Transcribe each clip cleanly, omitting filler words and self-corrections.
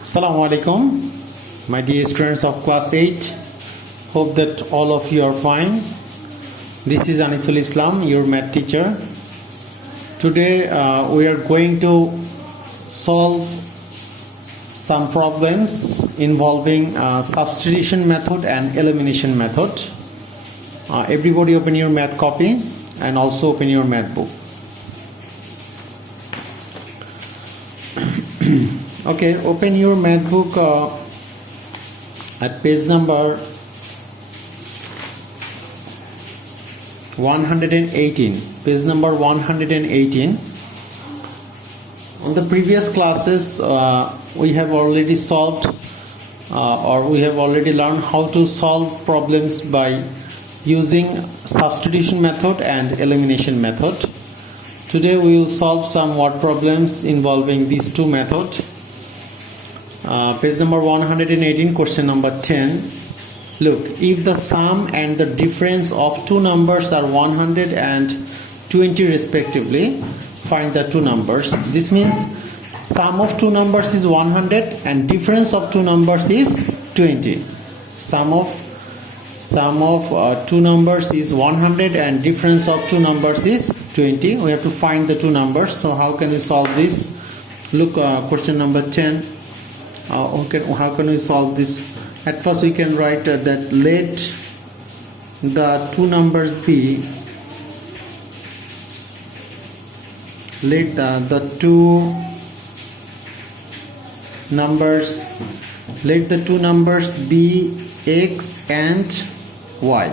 Assalamu alaikum, my dear students of class 8. Hope that all of you are fine. This is Anisul Islam, your math teacher. Today we are going to solve some problems involving substitution method and elimination method. Everybody open your math copy and also open your math book. Okay, open your math book at page number 118. Page number 118. On the previous classes, we have already solved or we have already learned how to solve problems by using substitution method and elimination method. Today we will solve some word problems involving these two methods. Page number 118, question number 10. Look, if the sum and the difference of two numbers are 100 and 20 respectively, find the two numbers. This means sum of two numbers is 100 and difference of two numbers is 20. Sum of two numbers is 100 and difference of two numbers is 20. We have to find the two numbers. So how can we solve this? Look, question number 10. How can we solve this? At first we can write that let the two numbers be, let the two numbers be x and y.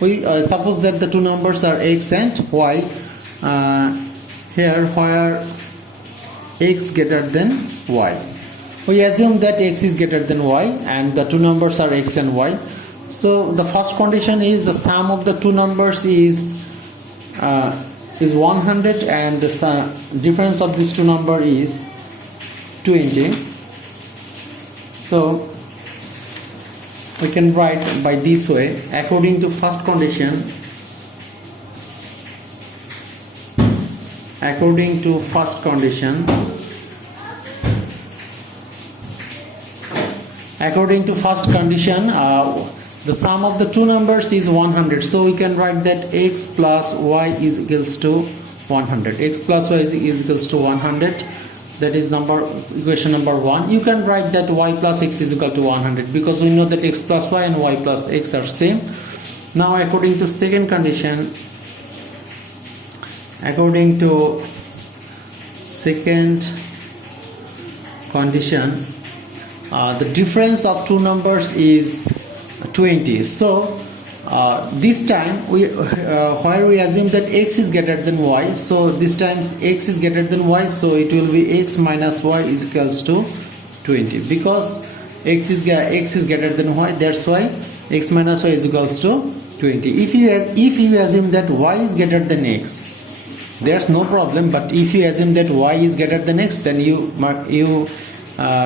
We suppose that the two numbers are x and y. Here where x greater than y. We assume that x is greater than y and the two numbers are x and y. So the first condition is the sum of the two numbers is 100 and the difference of these two numbers is 20. So we can write by this way. According to first condition, the sum of the two numbers is 100. So we can write that x plus y is equals to 100. X plus y is equals to 100. That is equation number 1. You can write that y plus x is equal to 100 because we know that x plus y and y plus x are same. Now according to second condition, the difference of two numbers is 20. So this time where we assume that x is greater than y, so this times x is greater than y, so it will be x minus y is equals to 20 because x is greater than y. That's why x minus y is equals to 20. If you assume that y is greater than x, there's no problem. But if you assume that y is greater than x, then you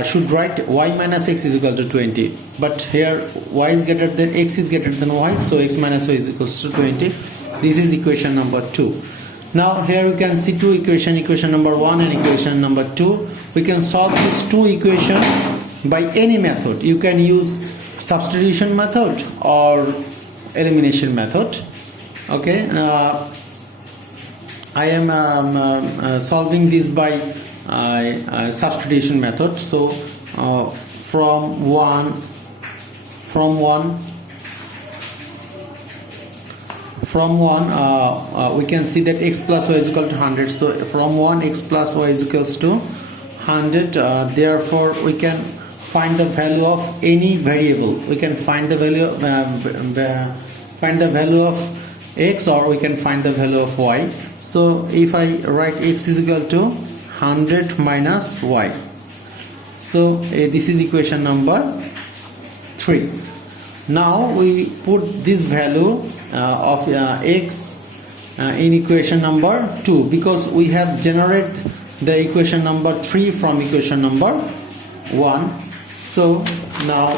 should write y minus x is equal to 20. But here x is greater than y, so x minus y is equals to 20. This is equation number 2. Now here you can see two equation number 1 and equation number 2. We can solve these two equations by any method. You can use substitution method or elimination method. Okay, I am solving this by substitution method. So from one we can see that x plus y is equal to 100. So from 1 x plus y is equals to 100. Therefore we can find the value of any variable. We can find the value of x, or we can find the value of y. So if I write x is equal to 100 minus y. So this is equation number 3. Now we put this value of x in equation number 2 because we have generated the equation number 3 from equation number 1. So now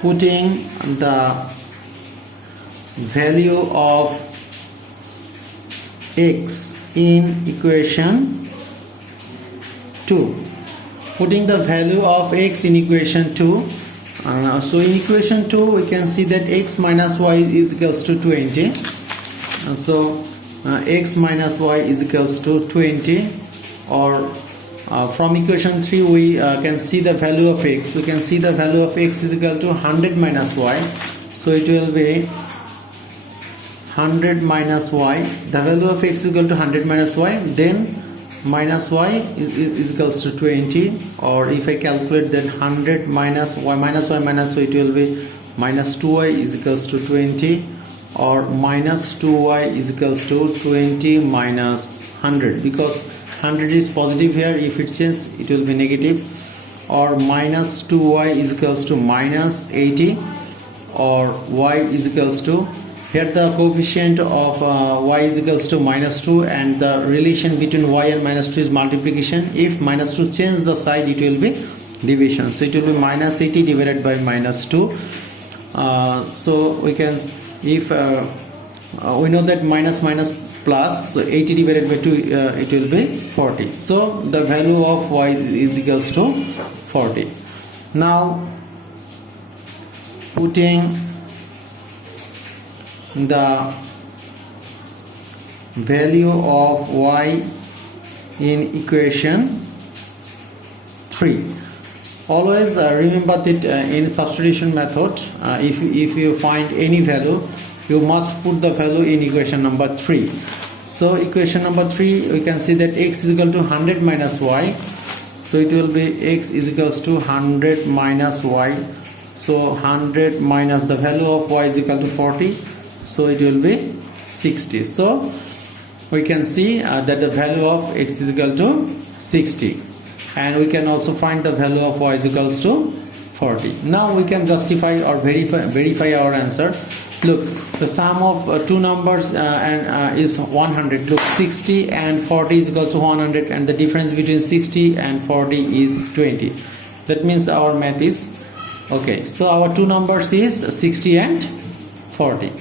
putting the value of x in equation 2. Putting the value of x in equation 2. So in equation 2 we can see that x minus y is equals to 20. So x minus y is equals to 20, or from equation 3 we can see the value of x. We can see the value of x is equal to 100 minus y. So it will be 100 minus y. The value of x is equal to 100 minus y. Then minus y is equals to 20, or if I calculate that 100 minus y, it will be minus 2y is equals to 20, or minus 2y is equals to 20 minus 100, because 100 is positive here. If it changes, it will be negative. Or minus 2y is equals to minus 80, or y is equals to, here the coefficient of y is equals to minus 2, and the relation between y and minus 2 is multiplication. If minus 2 change the side, it will be division. So it will be minus 80 divided by minus 2. So we can, if we know that minus plus, so 80 divided by 2 it will be 40. So the value of y is equals to 40. Now putting the value of y in equation 3. Always remember that in substitution method, if you find any value, you must put the value in equation number 3. So equation number 3, we can see that x is equal to 100 minus y. So it will be x is equals to 100 minus y. So 100 minus the value of y is equal to 40. So it will be 60. So we can see that the value of x is equal to 60, and we can also find the value of y is equals to 40. Now we can justify or verify our answer. Look, the sum of two numbers is 100. Look, 60 and 40 is equal to 100, and the difference between 60 and 40 is 20. That means our math is okay. So our two numbers is 60 and 40.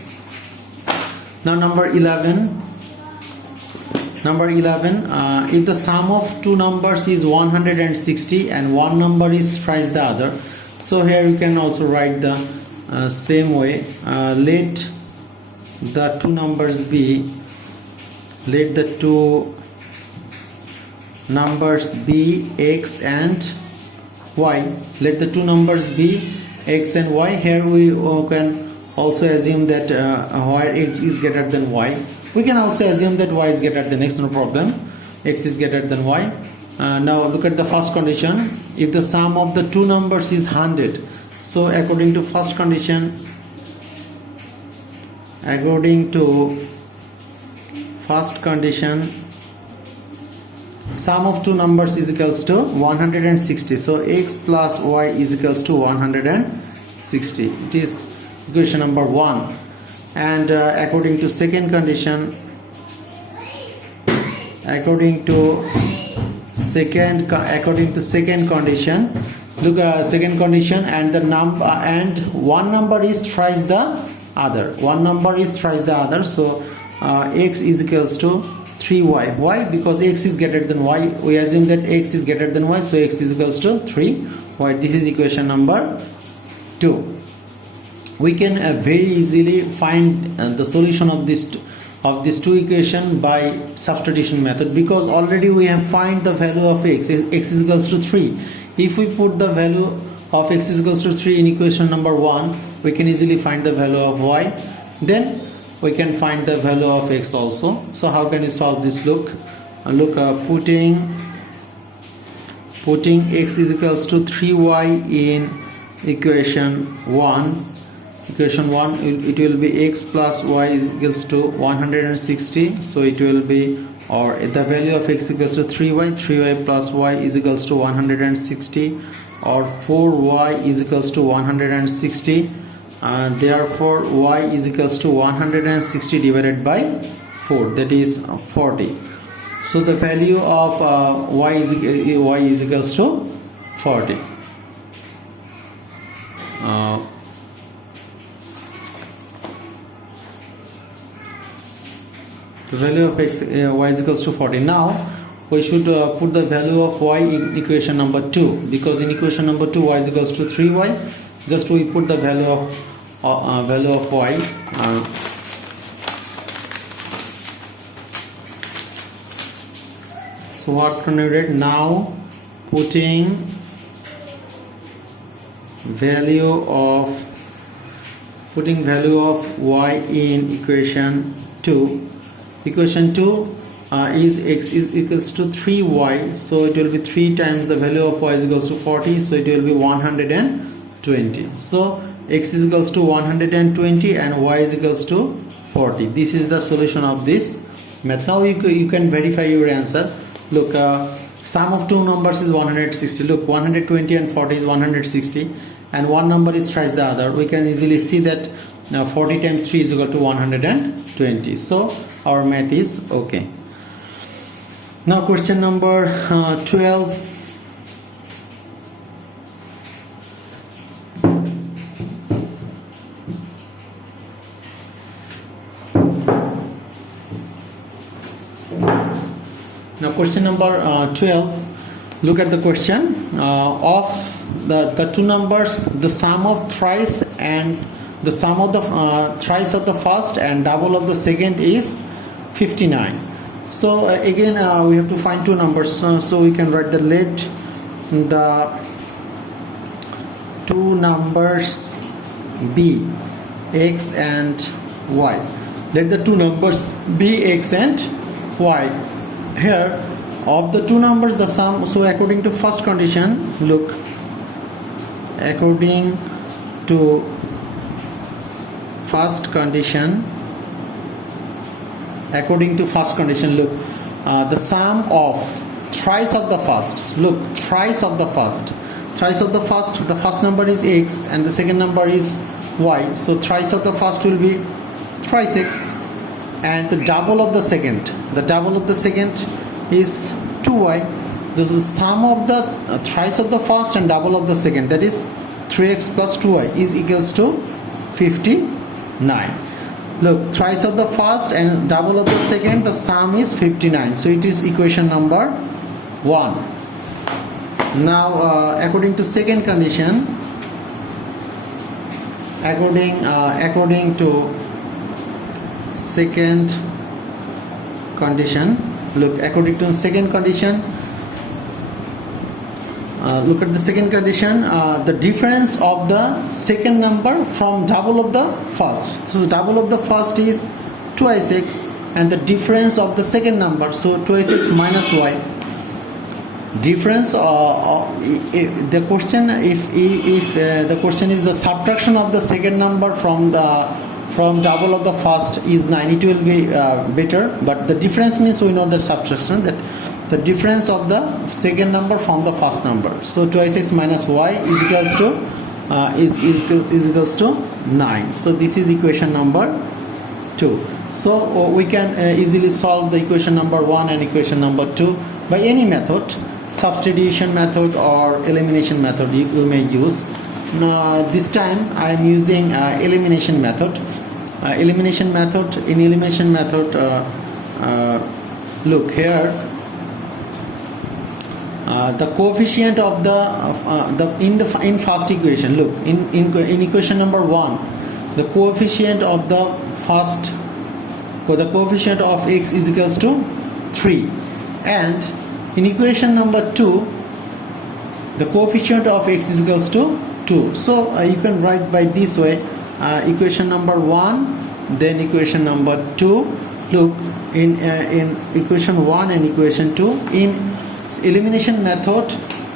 Now number 11. If the sum of two numbers is 160 and one number is thrice the other, so here you can also write the same way. Let the two numbers be x and y. Let the two numbers be x and y. Here we can also assume that where x is greater than y. We can also assume that y is greater than x, no problem. X is greater than y. Now look at the first condition. If the sum of the two numbers is 100, so according to first condition, sum of two numbers is equals to 160. So x plus y is equals to 160. It is equation number 1. And according to second condition, second condition, and the number and one number is thrice the other. So x is equals to 3y. Why? Because x is greater than y. We assume that x is greater than y, so x is equals to 3y. This is equation number 2. We can very easily find the solution of these two equations by substitution method, because already we have find the value of x is equals to 3. If we put the value of x is equals to 3 in equation number 1, we can easily find the value of y. Then we can find the value of x also. So how can you solve this? Look, putting x is equals to 3y in equation 1. It will be x plus y is equals to 160. So it will be, or the value of x equals to 3y plus y is equals to 160, or 4y is equals to 160. Therefore y is equals to 160 divided by 4, that is 40. So the value of y is equals to 40. The value of x y is equals to 40. Now we should put the value of y in equation number 2, because in equation number 2 y is equals to 3y. Just we put the value of y. So what can we write now? Putting value of y in equation 2. Equation 2 is x is equals to 3y, so it will be 3 times the value of y is equals to 40, so it will be 120. So x is equals to 120 and y is equals to 40. This is the solution of this method. Now you can verify your answer. Look, sum of two numbers is 160. Look, 120 and 40 is 160, and one number is thrice the other. We can easily see that 40 times 3 is equal to 120. So our math is okay. Now question number 12. Now question number 12, look at the question. Of the two numbers, the sum of thrice and the sum of the thrice of the first and double of the second is 59. So again we have to find two numbers, so we can write the two numbers be x and y. Let the two numbers be x and y. Here of the two numbers the sum, so according to first condition, look, according to first condition, look, the sum of thrice of the first, look, thrice of the first, the first number is x and the second number is y, so thrice of the first will be thrice x, and the double of the second is 2y. This is sum of the thrice of the first and double of the second, that is 3x plus 2y is equals to 59. Look, thrice of the first and double of the second, the sum is 59, so it is equation number 1. Now according to second condition, according to second condition, look, according to second condition, look at the second condition, the difference of the second number from double of the first. So the double of the first is twice x, and the difference of the second number, so twice x minus y. Difference the question, if the question is the subtraction of the second number from double of the first is 9, it will be better, but the difference means we know the subtraction, that the difference of the second number from the first number. So twice x minus y is equals to 9. So this is equation number 2. So we can easily solve the equation number 1 and equation number 2 by any method, substitution method or elimination method you may use. Now this time I am using elimination method. In elimination method, look here, the coefficient of in first equation, look, in equation number 1, the coefficient of the first, the coefficient of x is equals to 3, and in equation number 2 the coefficient of x is equals to 2. So you can write by this way, equation number 1, then equation number 2. Look, in equation 1 and equation 2, in elimination method,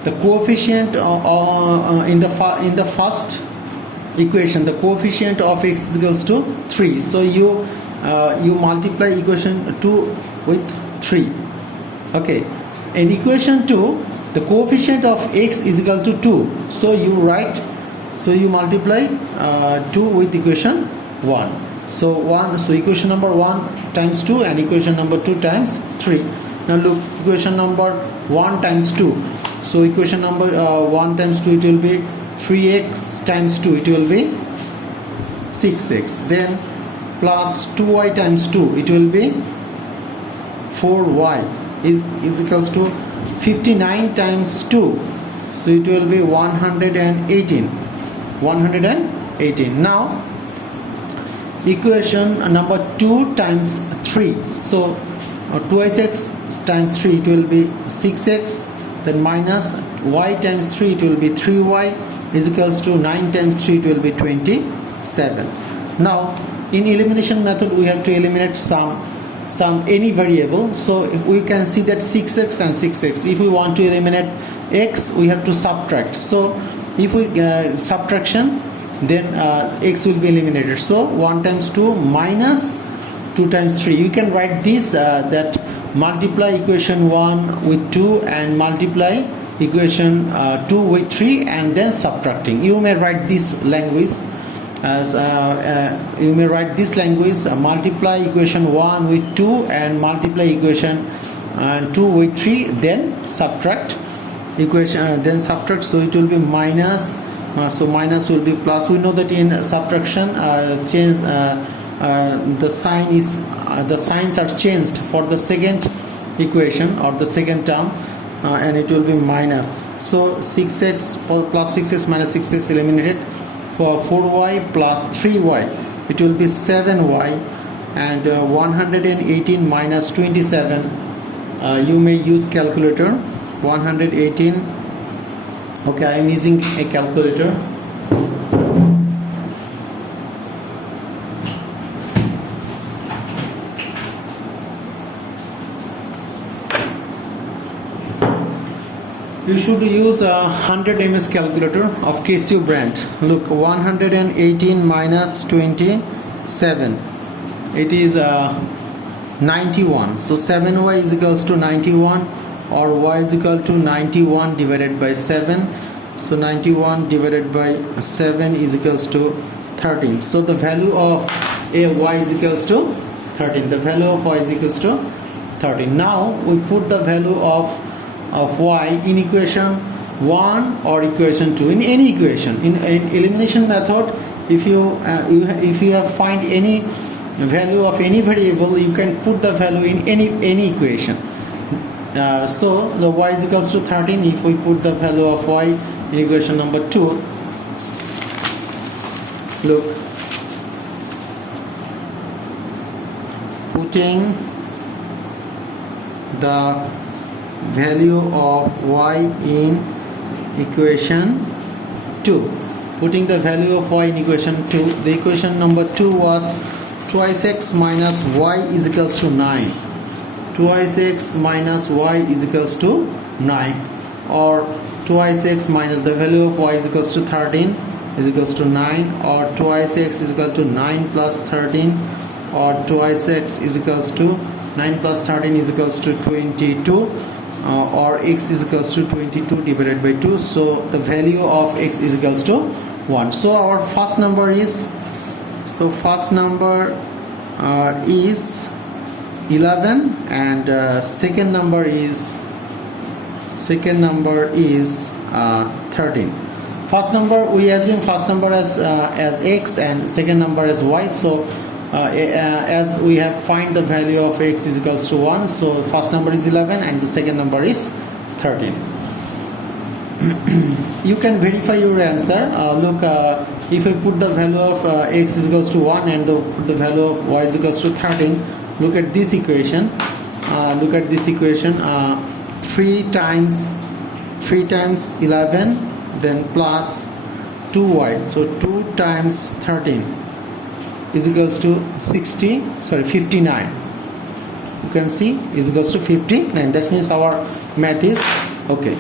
the coefficient in the first equation, the coefficient of x is equals to 3. So you multiply equation 2 with 3. Okay, in equation 2 the coefficient of x is equal to 2, so you multiply 2 with equation 1. So equation number 1 times 2 and equation number 2 times 3. Now look, equation number 1 times 2, so equation number 1 times 2, it will be 3x times 2, it will be 6x, then plus 2y times 2, it will be 4y is equals to 59 times 2, so it will be 118. Now equation number 2 times 3, so 2x times 3, it will be 6x, then minus y times 3, it will be 3y, is equals to 9 times 3, it will be 27. Now in elimination method we have to eliminate any variable, so we can see that 6x and 6x. If we want to eliminate x, we have to subtract, so if we subtraction, then x will be eliminated. So 1 times 2 minus 2 times 3. You can write this that multiply equation 1 with 2 and multiply equation 2 with 3 and then subtracting. You may write this language as multiply equation 1 with 2 and multiply equation 2 with 3, then subtract equation, so it will be minus, so minus will be plus. We know that in subtraction the signs are changed for the second equation or the second term, and it will be minus. So 6x plus 6x minus 6x eliminated. For 4y plus 3y, it will be 7y, and 118 minus 27, you may use calculator. 118, okay, I am using a calculator. You should use a 100 ms calculator of Casio brand. Look, 118 minus 27, it is 91. So 7y is equals to 91, or y is equal to 91 divided by 7. So 91 divided by 7 is equals to 13. So the value of y is equals to 13. The value of y is equals to 13. Now we put the value of y in equation 1 or equation 2, in any equation. In elimination method, if you have find any value of any variable, you can put the value in any equation. So the y is equals to 13. If we put the value of y in equation number 2, look, putting the value of y in equation 2, putting the value of y in equation 2, the equation number 2 was twice x minus y is equals to 9. Twice x minus y is equals to 9, or twice x minus the value of y is equals to 13 is equals to 9, or twice x is equal to 9 plus 13, or twice x is equals to 9 plus 13 is equals to 22, or x is equals to 22 divided by 2. So the value of x is equals to 1. So our first number is, is 11, and second number is 13. First number, we assume first number as x and second number as y. So as we have find the value of x is equals to 1, so first number is 11 and the second number is 13. You can verify your answer. Look, if I put the value of x is equals to 1 and put the value of y is equals to 13, look at this equation. 3 times 11, then plus 2y, so 2 times 13 is equals to 59. You can see is equals to 59. That means our math is okay.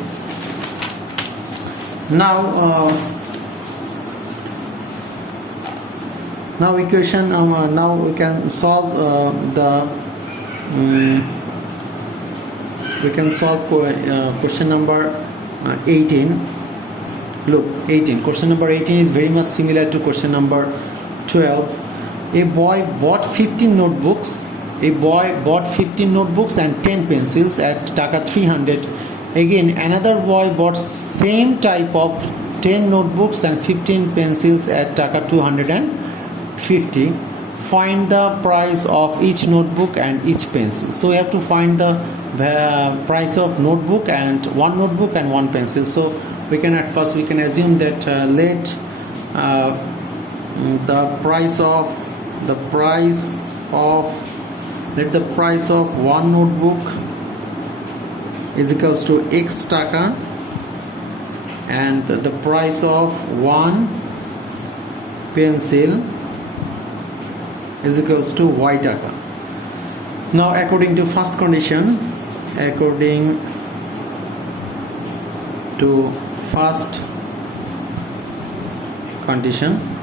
Now equation, now we can solve question number 18. Look, 18. Question number 18 is very much similar to question number 12. A boy bought 15 notebooks. And 10 pencils at taka 300. Again, another boy bought same type of 10 notebooks and 15 pencils at taka 250. find the price of each notebook and each pencil. So we have to find the price of notebook and one pencil. So we can at first we can assume that let the price of one notebook is equals to X taka, and the price of one pencil is equals to Y taka. Now according to first condition,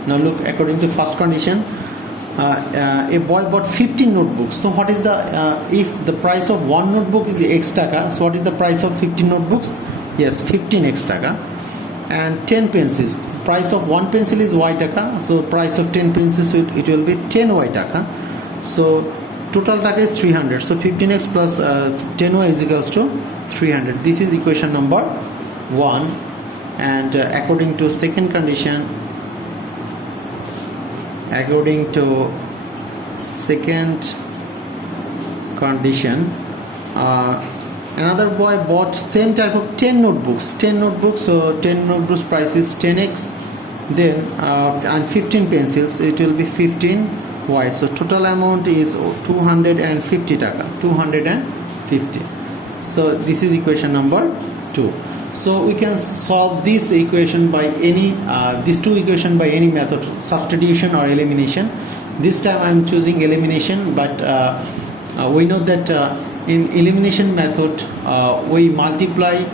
now look, according to first condition, a boy bought 15 notebooks. So what is the if the price of one notebook is X taka, so what is the price of 15 notebooks? Yes, 15 X taka. And 10 pencils, price of one pencil is Y taka, so price of 10 pencils it will be 10 Y taka. So total taka is 300. So 15x plus 10y is equals to 300. This is equation number 1. And according to second condition, another boy bought same type of 10 notebooks. So 10 notebooks price is 10x, then and 15 pencils it will be 15y. So total amount is 250 taka, 250. So this is equation number 2. So we can solve this equation by any these two equation by any method, substitution or elimination. This time I am choosing elimination, but we know that in elimination method we multiply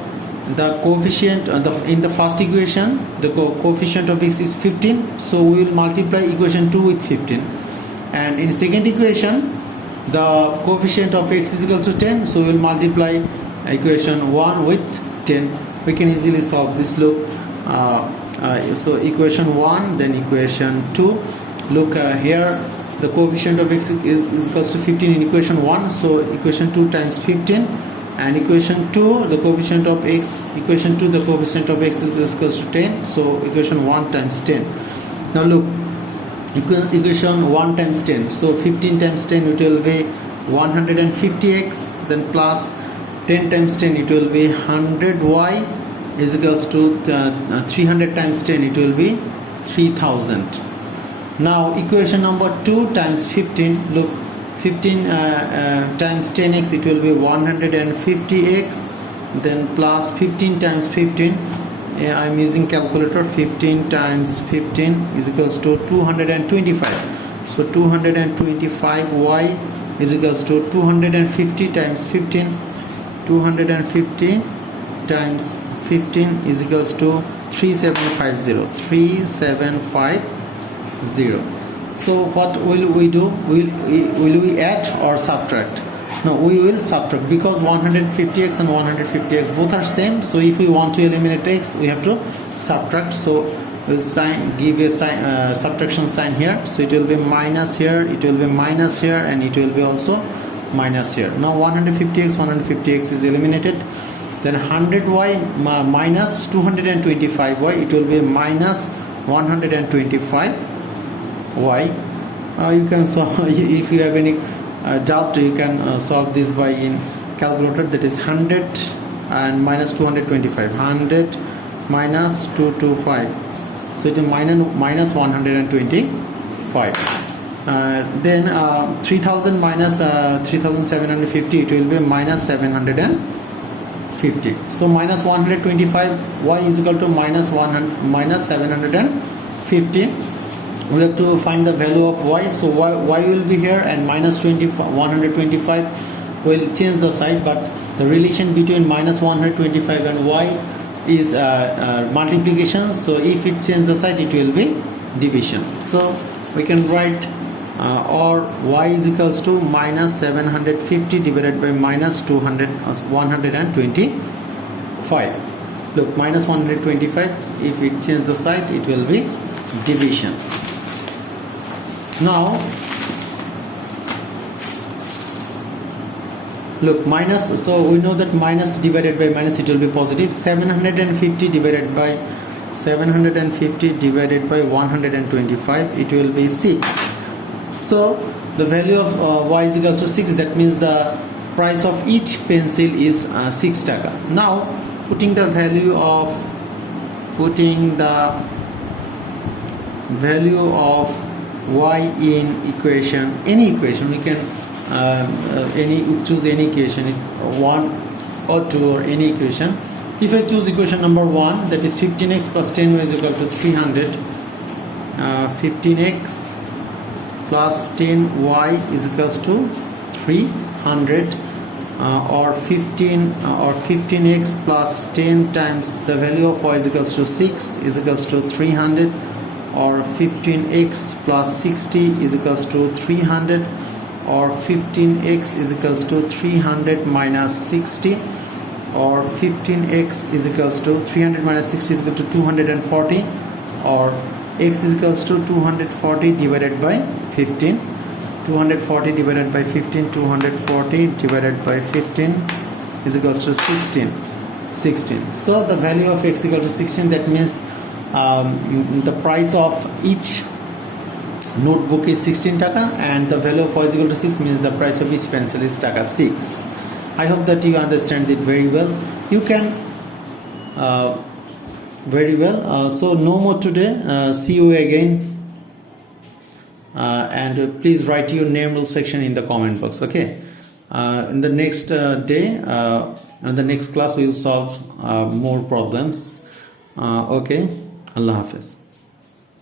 the coefficient in the first equation. The coefficient of x is 15, so we will multiply equation 2 with 15, and in second equation the coefficient of x is equal to 10, so we will multiply equation 1 with 10. We can easily solve this. Look, so equation 1, then equation 2. Look here, the coefficient of x is equals to 15 in equation 1, so equation 2 times 15, and equation 2 the coefficient of x, equation 2 the coefficient of x is equals to 10, so equation 1 times 10. Now look, equation 1 times 10, so 15 times 10 it will be 150x, then plus 10 times 10 it will be 100y is equals to 300 times 10 it will be 3000. Now equation number 2 times 15, look, 15 times 10x it will be 150x, then plus 15 times 15, I am using calculator, 15 times 15 is equals to 225. So 225y is equals to 250 times 15, 250 times 15 is equals to 3750. So what will we do? Will we add or subtract? No, we will subtract, because 150x and 150x both are same. So if we want to eliminate x, we have to subtract. So we'll give a subtraction sign here. So it will be minus here, it will be minus here, and it will be also minus here. Now 150x is eliminated. Then 100y minus 225y, it will be minus 125y. You can solve if you have any doubt, you can solve this by in calculator. That is 100 and minus 225, 100 minus 225, so it is minus 125. Then 3000 minus 3750, it will be minus 750. So minus 125 y is equal to minus 750. We have to find the value of y. So y will be here, and minus 125 will change the side, but the relation between minus 125 and y is multiplication. So if it changes the side, it will be division. So we can write or y is equals to minus 750 divided by minus 125. Look, minus 125, if it changes the side, it will be division. Now look, minus, so we know that minus divided by minus, it will be positive. 750 divided by 125, it will be 6. So the value of y is equals to 6, that means the price of each pencil is 6 taka. Now putting the value of y in equation, any equation we can choose any equation, 1 or 2 or any equation. If I choose equation number 1, that is 15x plus 10y is equal to 300, 15x plus 10y is equals to 300, or 15x plus 10 times the value of y is equals to 6 is equals to 300, or 15x plus 60 is equals to 300, or 15x is equals to 300 minus 60, or 15x is equals to 300 minus 60 is equal to 240, or x is equals to 240 divided by 15. 240 divided by 15, 240 divided by 15 is equals to 16. So the value of x equal to 16, that means the price of each notebook is 16 taka, and the value of y is equal to 6 means the price of each pencil is taka 6. I hope that you understand it very well. You can very well. So no more today. See you again. And please write your name section in the comment box. Okay. In the next day, in the next class, we will solve more problems. Okay. Allah Hafiz.